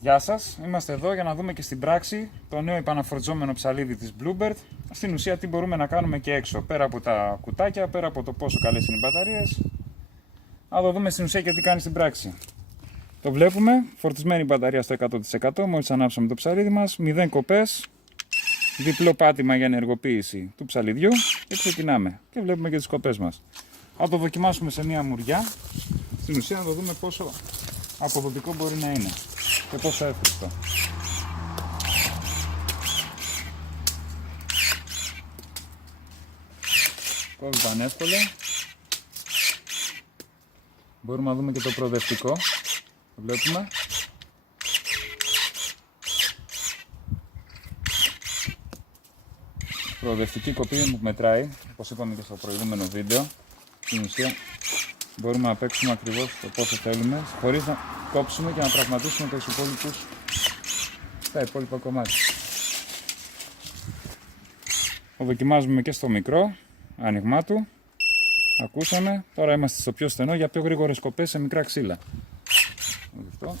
Γεια σας, είμαστε εδώ για να δούμε και στην πράξη το νέο επαναφορτιζόμενο ψαλίδι της Bluebird. Στην ουσία τι μπορούμε να κάνουμε και έξω, πέρα από τα κουτάκια, πέρα από το πόσο καλές είναι οι μπαταρίες. Να το δούμε στην ουσία και τι κάνει στην πράξη. Το βλέπουμε, φορτισμένη μπαταρία στο 100%, μόλις ανάψαμε το ψαλίδι μας, 0 κοπές, διπλό πάτημα για ενεργοποίηση του ψαλιδιού και ξεκινάμε. Και βλέπουμε και τις κοπές μας. Θα το δοκιμάσουμε σε μια μουριά, στην ουσία να το δούμε πόσο αποδοτικό μπορεί να είναι και πόσο εύκολο. Κόβει πανεύκολα. Μπορούμε να δούμε και το προοδευτικό. Το βλέπουμε. Προοδευτική κοπή που μετράει, όπως είπαμε και στο προηγούμενο βίντεο. Στην ουσία μπορούμε να παίξουμε ακριβώς το πόσο θέλουμε, χωρίς να κόψουμε και να τραυματίσουμε τα υπόλοιπα κομμάτια. Το δοκιμάζουμε και στο μικρό άνοιγμά του. Ακούσαμε, τώρα είμαστε στο πιο στενό για πιο γρήγορες κοπές σε μικρά ξύλα. Ωραία.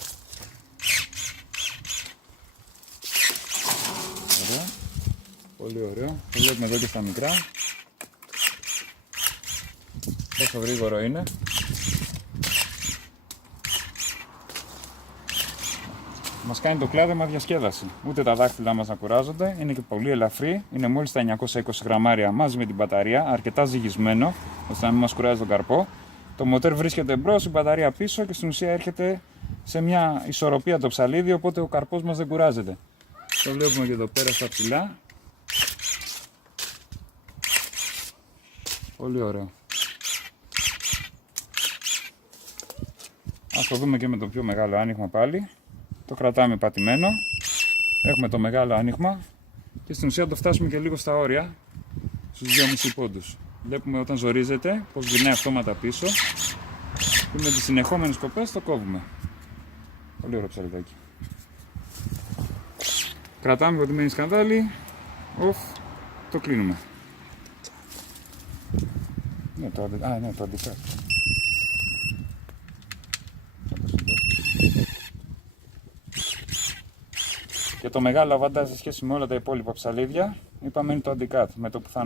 Πολύ ωραίο. Το βλέπουμε εδώ και στα μικρά. Πόσο γρήγορο είναι. Μας κάνει το κλάδεμα διασκέδαση. Ούτε τα δάχτυλά μας να κουράζονται. Είναι και πολύ ελαφρύ. Είναι μόλις τα 920 γραμμάρια μαζί με την μπαταρία. Αρκετά ζυγισμένο, ώστε να μην μας κουράζει τον καρπό. Το μοτέρ βρίσκεται μπρος, η μπαταρία πίσω και στην ουσία έρχεται σε μια ισορροπία το ψαλίδι, οπότε ο καρπός μας δεν κουράζεται. Το βλέπουμε και εδώ πέρα στα ψηλά. Πολύ ωραίο. Ας το δούμε και με το πιο μεγάλο άνοιγμα πάλι. Το κρατάμε πατημένο. Έχουμε το μεγάλο άνοιγμα και στην ουσία το φτάσουμε και λίγο στα όρια, στους 2,5 πόντους. Βλέπουμε όταν ζορίζεται πως γυρνάει αυτόματα πίσω και με τις συνεχόμενες κοπές το κόβουμε. Πολύ ωραίο ψαλιδάκι. Κρατάμε βοτημένη σκανδάλι. Off. Το κλείνουμε. Ναι, το αντικάτω. Και το μεγάλο αβαντάζ σε σχέση με όλα τα υπόλοιπα ψαλίδια, είπαμε είναι το undercut. Με το που θα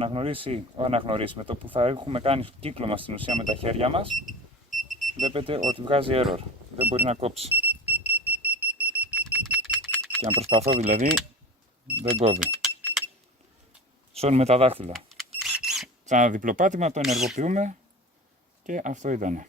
με το που θα έχουμε κάνει κύκλωμα στην ουσία με τα χέρια μας, βλέπετε ότι βγάζει error. Δεν μπορεί να κόψει. Και αν προσπαθώ δηλαδή, δεν κόβει. Σώνουμε τα δάχτυλα. Ξανά διπλό πάτημα, το ενεργοποιούμε και αυτό ήτανε.